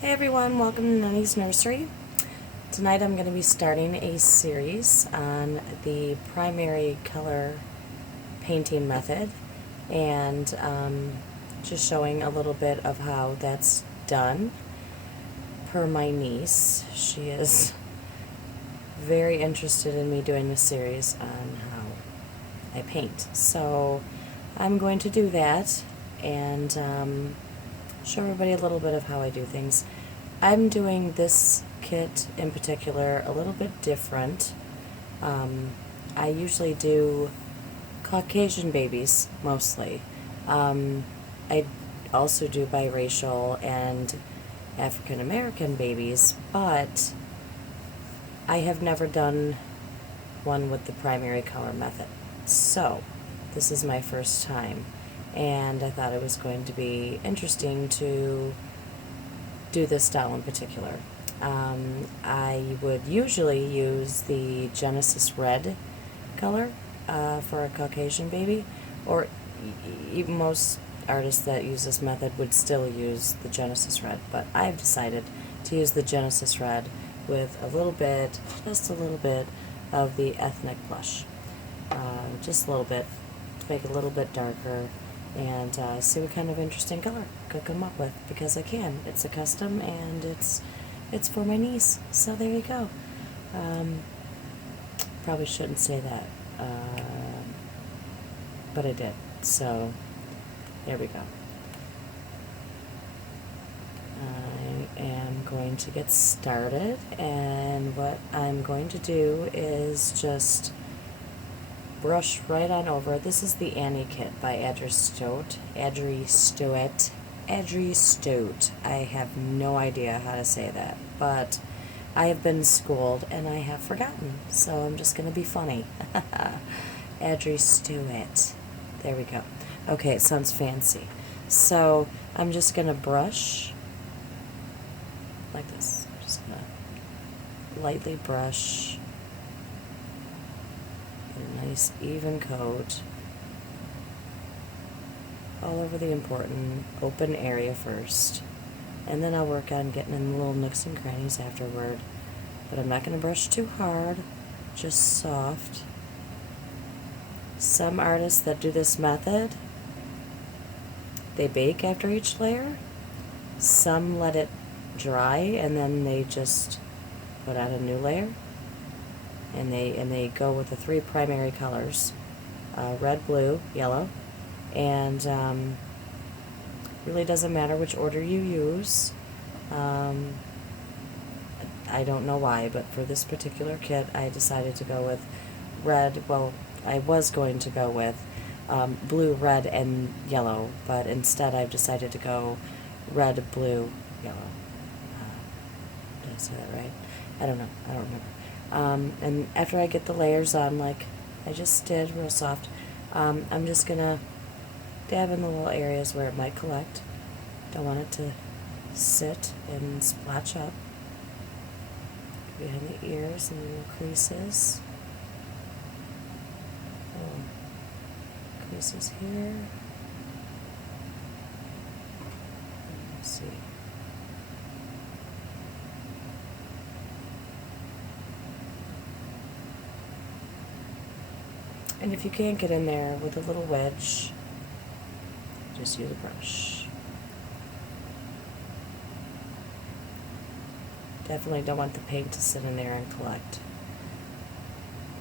Hey everyone, welcome to Nunny's Nursery. Tonight I'm going to be starting a series on the primary color painting method and just showing a little bit of how that's done per my niece. She is very interested in me doing this series on how I paint. So I'm going to do that and show everybody a little bit of how I do things. I'm doing this kit in particular a little bit different. I usually do Caucasian babies mostly. I also do biracial and African American babies, but I have never done one with the primary color method. So this is my first time, and I thought it was going to be interesting to do this style in particular. I would usually use the Genesis Red color for a Caucasian baby, or most artists that use this method would still use the Genesis Red, but I've decided to use the Genesis Red with a little bit, just a little bit, of the Ethnic Blush. Just a little bit, to make it a little bit darker, and see what kind of interesting color I could come up with, because I can. It's a custom, and it's for my niece, so there you go. Probably shouldn't say that, but I did, so there we go. I am going to get started, and what I'm going to do is just brush right on over. This is the Annie kit by Stoete. Adrie Stoete. I have no idea how to say that, but I have been schooled and I have forgotten, so I'm just going to be funny. Adrie Stoete. There we go. Okay, it sounds fancy. So I'm just going to brush like this. I'm just going to lightly brush a nice even coat all over the important open area first, and then I'll work on getting in the little nooks and crannies afterward. But I'm not going to brush too hard, just soft. Some artists that do this method, they bake after each layer. Some let it dry and then they just put on a new layer. And they go with the three primary colors, red, blue, yellow, and really doesn't matter which order you use. I don't know why, but for this particular kit, I decided to go with red. Well, I was going to go with blue, red, and yellow, but instead I've decided to go red, blue, yellow. Did I say that right? I don't know. I don't remember. And after I get the layers on, like I just did, real soft, I'm just going to dab in the little areas where it might collect. Don't want it to sit and splotch up. Behind the ears and the little creases. Oh, creases here. Let's see. And if you can't get in there with a little wedge, just use a brush. Definitely don't want the paint to sit in there and collect.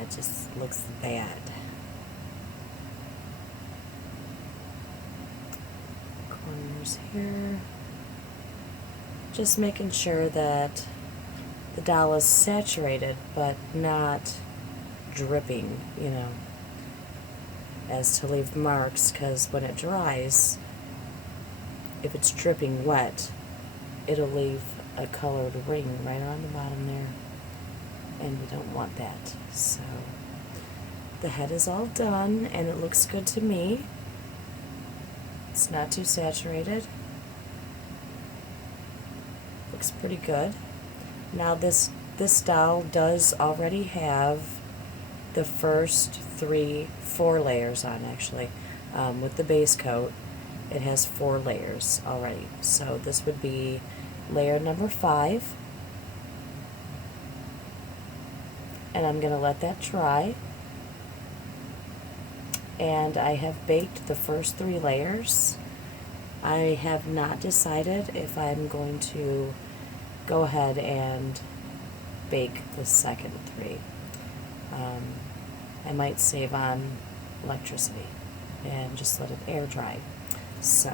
It just looks bad. Corners here. Just making sure that the doll is saturated but not dripping, as to leave marks, because when it dries, if it's dripping wet, it'll leave a colored ring right on the bottom there, and we don't want that. So the head is all done and it looks good to me. It's not too saturated. Looks pretty good. Now this doll does already have the first 4 layers on, actually. With the base coat, it has 4 layers already. So this would be layer number 5, and I'm going to let that dry. And I have baked the first 3 layers. I have not decided if I'm going to go ahead and bake the second 3. I might save on electricity and just let it air dry. So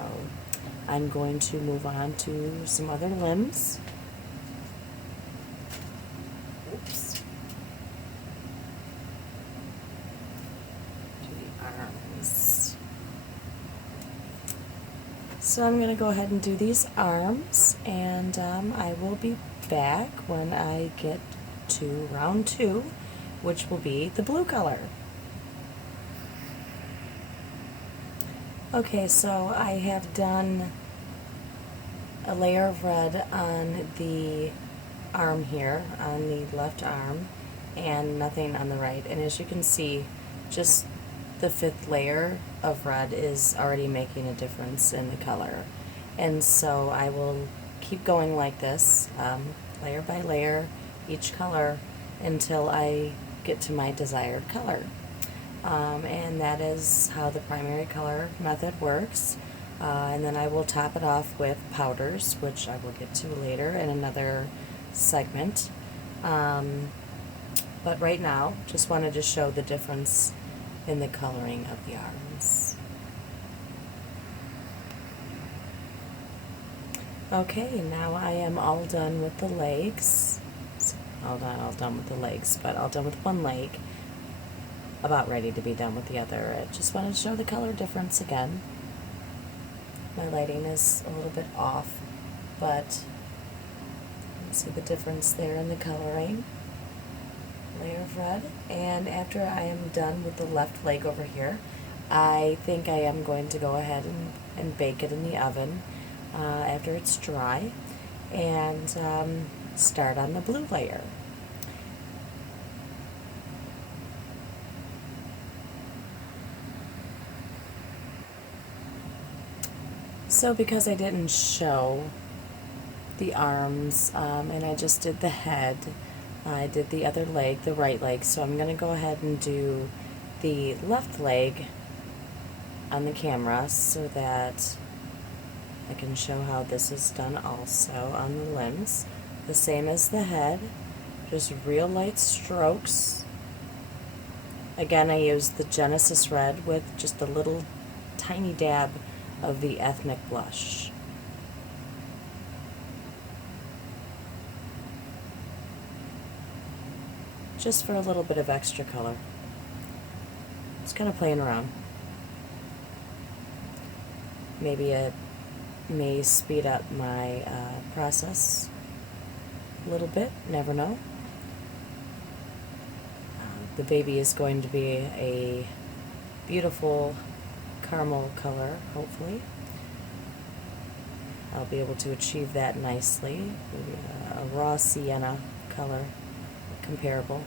I'm going to move on to some other limbs. Oops. To the arms. So I'm going to go ahead and do these arms, and I will be back when I get to round 2, which will be the blue color. Okay, so I have done a layer of red on the arm here, on the left arm, and nothing on the right. And as you can see, just the 5th layer of red is already making a difference in the color. And so I will keep going like this, layer by layer, each color, until I get to my desired color. And that is how the primary color method works. And then I will top it off with powders, which I will get to later in another segment. But right now, just wanted to show the difference in the coloring of the arms. Okay, now I am all done with the legs. Not all done with the legs, but all done with one leg. About ready to be done with the other. I just wanted to show the color difference again. My lighting is a little bit off, but you see the difference there in the coloring. Layer of red. And after I am done with the left leg over here, I think I am going to go ahead and bake it in the oven after it's dry, and start on the blue layer. So because I didn't show the arms and I just did the head, I did the other leg, the right leg, so I'm going to go ahead and do the left leg on the camera so that I can show how this is done also on the limbs. The same as the head, just real light strokes. Again, I used the Genesis Red with just a little tiny dab of the Ethnic Blush. Just for a little bit of extra color. Just kind of playing around. Maybe it may speed up my process a little bit, never know. The baby is going to be a beautiful caramel color, hopefully. I'll be able to achieve that nicely. Maybe a raw sienna color, comparable.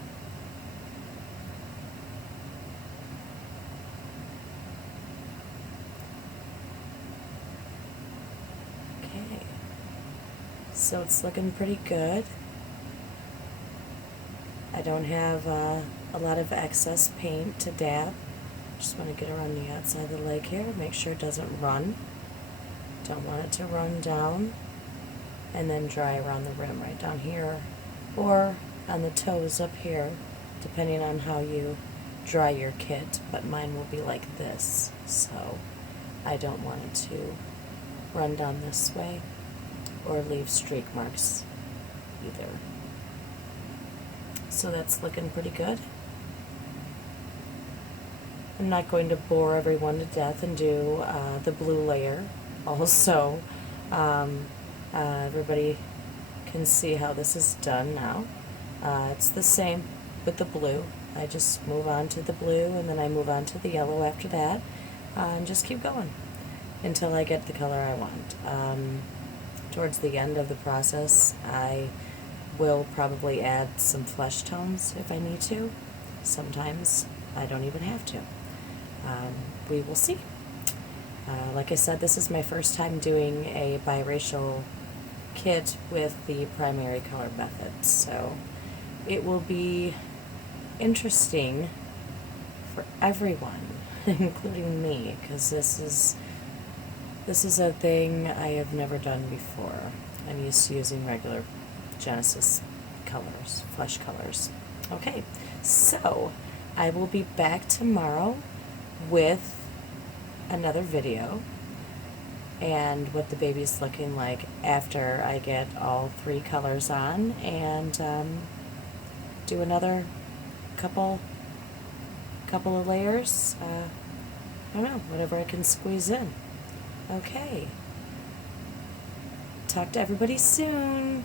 Okay, so it's looking pretty good. I don't have a lot of excess paint to dab. Just want to get around the outside of the leg here, make sure it doesn't run. Don't want it to run down and then dry around the rim right down here or on the toes up here, depending on how you dry your kit, but mine will be like this, so I don't want it to run down this way or leave streak marks either. So that's looking pretty good. I'm not going to bore everyone to death and do the blue layer also. Everybody can see how this is done now. It's the same with the blue. I just move on to the blue and then I move on to the yellow after that, and just keep going until I get the color I want. Towards the end of the process, I will probably add some flesh tones if I need to. Sometimes I don't even have to. We will see. Like I said, this is my first time doing a biracial kit with the primary color method. So it will be interesting for everyone, including me, because this is a thing I have never done before. I'm used to using regular Genesis colors, flesh colors. Okay, so I will be back tomorrow with another video and what the baby's looking like after I get all 3 colors on, and do another couple of layers. I don't know, whatever I can squeeze in. Okay. Talk to everybody soon.